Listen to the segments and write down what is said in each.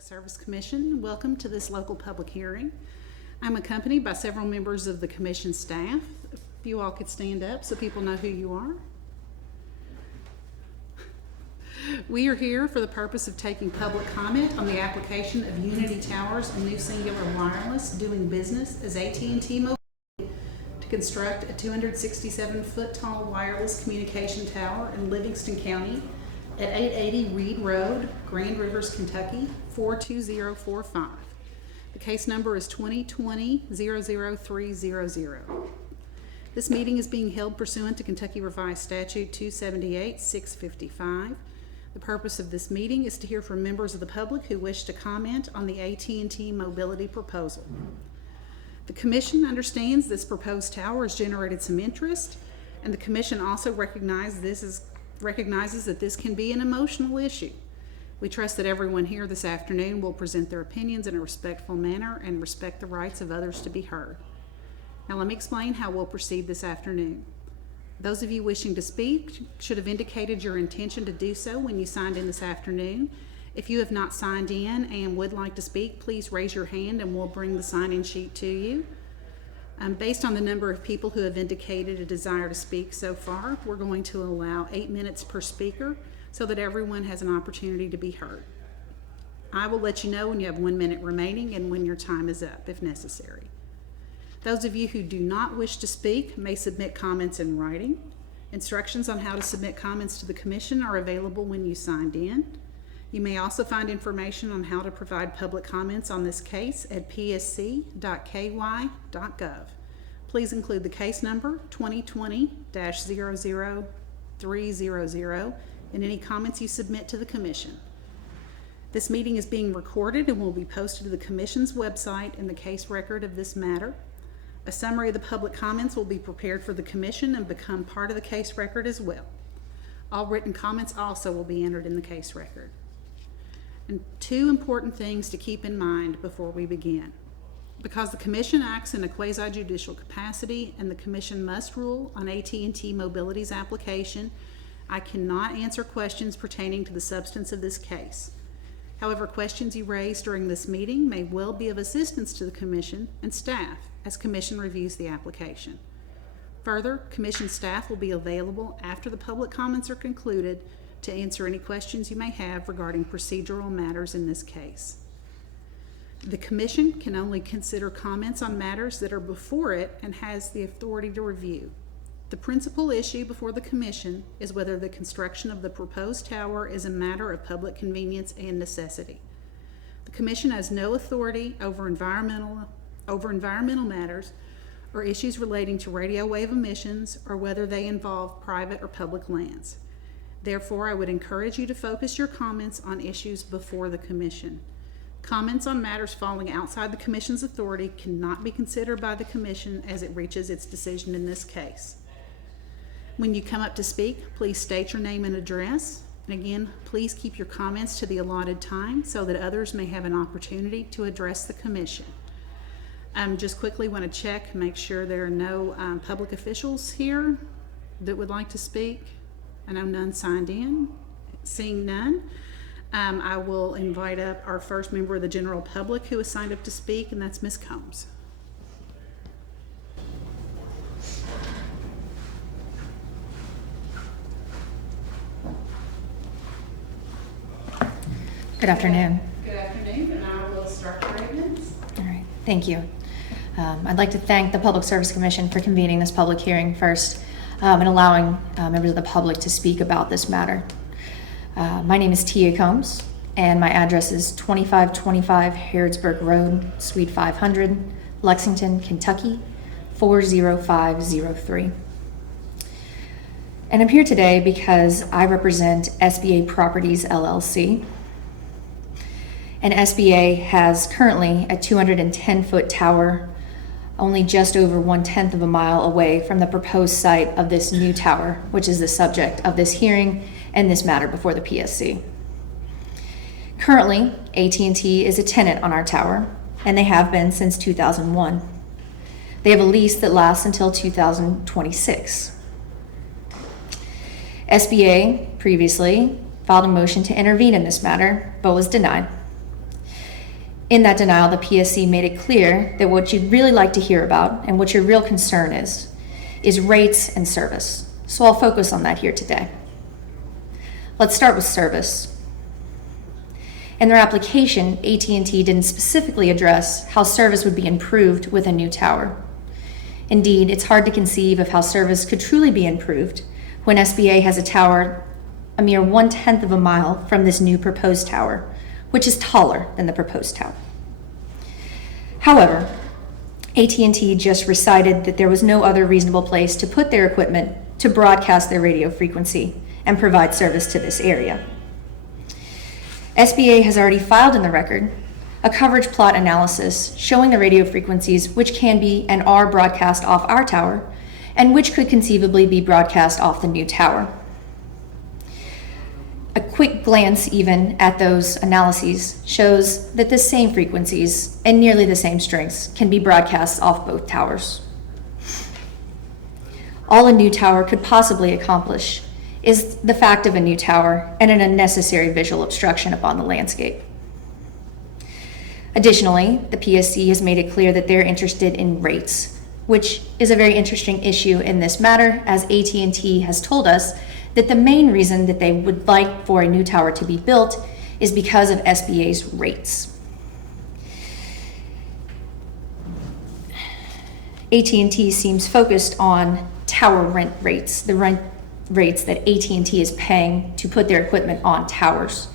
Public Service Commission. Welcome to this local public hearing. I'm accompanied by several members of the commission staff. If you all could stand up so people know who you are. We are here for the purpose of taking public comment on the application of Unity Towers and New Cingular Wireless doing business as AT&T Mobility to construct a 267-foot tall wireless communication tower in Livingston County at 880 Reed Road, Grand Rivers, Kentucky, 42045. The case number is 2020-00300. This meeting is being held pursuant to Kentucky Revised Statute 278-655. The purpose of this meeting is to hear from members of the public who wish to comment on the AT&T Mobility proposal. The Commission understands this proposed tower has generated some interest, and the Commission also recognizes that this can be an emotional issue. We trust that everyone here this afternoon will present their opinions in a respectful manner and respect the rights of others to be heard. Now let me explain how we'll proceed this afternoon. Those of you wishing to speak should have indicated your intention to do so when you signed in this afternoon. If you have not signed in and would like to speak, please raise your hand and we'll bring the sign-in sheet to you. Based on the number of people who have indicated a desire to speak so far, we're going to allow 8 minutes per speaker so that everyone has an opportunity to be heard. I will let you know when you have 1 minute remaining and when your time is up, if necessary. Those of you who do not wish to speak may submit comments in writing. Instructions on how to submit comments to the Commission are available when you signed in. You may also find information on how to provide public comments on this case at psc.ky.gov. Please include the case number 2020-00300 in any comments you submit to the Commission. This meeting is being recorded and will be posted to the Commission's website in the case record of this matter. A summary of the public comments will be prepared for the Commission and become part of the case record as well. All written comments also will be entered in the case record. And two important things to keep in mind before we begin. Because the Commission acts in a quasi-judicial capacity and the Commission must rule on AT&T Mobility's application, I cannot answer questions pertaining to the substance of this case. However, questions you raise during this meeting may well be of assistance to the Commission and staff as Commission reviews the application. Further, Commission staff will be available after the public comments are concluded to answer any questions you may have regarding procedural matters in this case. The Commission can only consider comments on matters that are before it and has the authority to review. The principal issue before the Commission is whether the construction of the proposed tower is a matter of public convenience and necessity. The Commission has no authority over environmental matters or issues relating to radio wave emissions or whether they involve private or public lands. Therefore, I would encourage you to focus your comments on issues before the Commission. Comments on matters falling outside the Commission's authority cannot be considered by the Commission as it reaches its decision in this case. When you come up to speak, please state your name and address. And again, please keep your comments to the allotted time so that others may have an opportunity to address the Commission. Just quickly want to check, make sure there are no public officials here that would like to speak. I know none signed in. Seeing none, I will invite up our first member of the general public who has signed up to speak, and that's Ms. Combs. Good afternoon. Good afternoon, and I will start your 8 minutes. All right, thank you. I'd like to thank the Public Service Commission for convening this public hearing first and allowing members of the public to speak about this matter. My name is Tia Combs, and my address is 2525 Harrodsburg Road, Suite 500, Lexington, Kentucky, 40503. And I'm here today because I represent SBA Properties LLC. And SBA has currently a 210-foot tower only just over 1/10 of a mile away from the proposed site of this new tower, which is the subject of this hearing and this matter before the PSC. Currently, AT&T is a tenant on our tower, and they have been since 2001. They have a lease that lasts until 2026. SBA previously filed a motion to intervene in this matter, but was denied. In that denial, the PSC made it clear that what you'd really like to hear about and what your real concern is rates and service. So I'll focus on that here today. Let's start with service. In their application, AT&T didn't specifically address how service would be improved with a new tower. Indeed, it's hard to conceive of how service could truly be improved when SBA has a tower a mere 1/10 of a mile from this new proposed tower, which is taller than the proposed tower. However, AT&T just recited that there was no other reasonable place to put their equipment to broadcast their radio frequency and provide service to this area. SBA has already filed in the record a coverage plot analysis showing the radio frequencies which can be and are broadcast off our tower and which could conceivably be broadcast off the new tower. A quick glance even at those analyses shows that the same frequencies and nearly the same strengths can be broadcast off both towers. All a new tower could possibly accomplish is the fact of a new tower and an unnecessary visual obstruction upon the landscape. Additionally, the PSC has made it clear that they're interested in rates, which is a very interesting issue in this matter, as AT&T has told us that the main reason that they would like for a new tower to be built is because of SBA's rates. AT&T seems focused on tower rent rates, the rent rates that AT&T is paying to put their equipment on towers.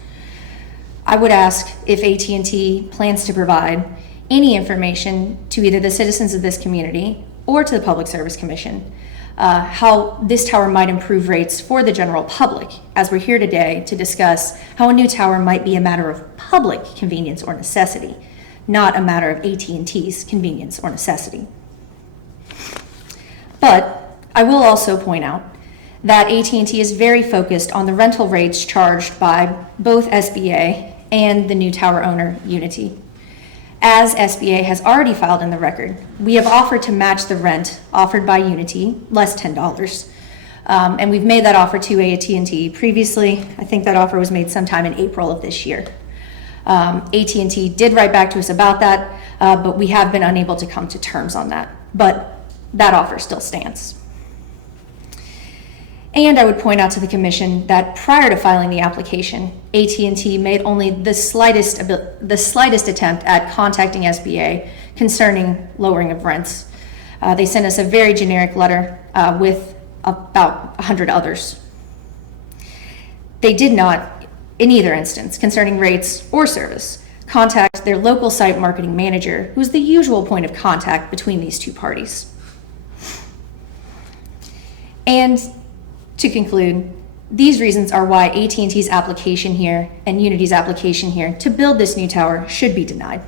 I would ask if AT&T plans to provide any information to either the citizens of this community or to the Public Service Commission how this tower might improve rates for the general public, as we're here today to discuss how a new tower might be a matter of public convenience or necessity, not a matter of AT&T's convenience or necessity. But I will also point out that AT&T is very focused on the rental rates charged by both SBA and the new tower owner, Unity. As SBA has already filed in the record, we have offered to match the rent offered by Unity, less $10. And we've made that offer to AT&T previously. I think that offer was made sometime in April of this year. AT&T did write back to us about that, but we have been unable to come to terms on that. But that offer still stands. And I would point out to the Commission that prior to filing the application, AT&T made only the slightest attempt at contacting SBA concerning lowering of rents. They sent us a very generic letter with about 100 others. They did not, in either instance, concerning rates or service, contact their local site marketing manager, who's the usual point of contact between these two parties. And to conclude, these reasons are why AT&T's application here and Unity's application here to build this new tower should be denied.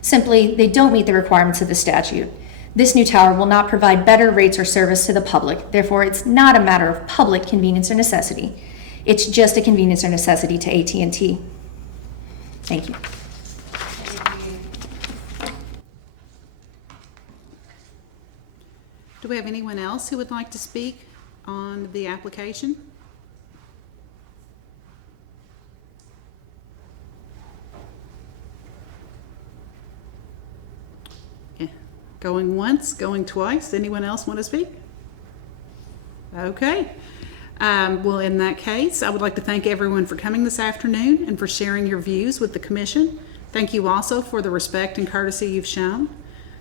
Simply, they don't meet the requirements of the statute. This new tower will not provide better rates or service to the public. Therefore, it's not a matter of public convenience or necessity. It's just a convenience or necessity to AT&T. Thank you. Do we have anyone else who would like to speak on the application? Yeah. Going once, going twice. Anyone else want to speak? Okay. Well, in that case, I would like to thank everyone for coming this afternoon and for sharing your views with the Commission. Thank you also for the respect and courtesy you've shown.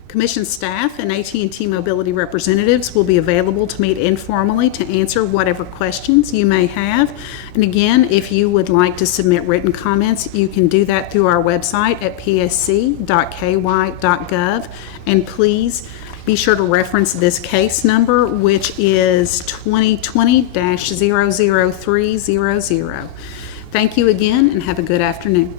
Commission staff and AT&T Mobility representatives will be available to meet informally to answer whatever questions you may have. And again, if you would like to submit written comments, you can do that through our website at psc.ky.gov. And please be sure to reference this case number, which is 2020-00300. Thank you again and have a good afternoon.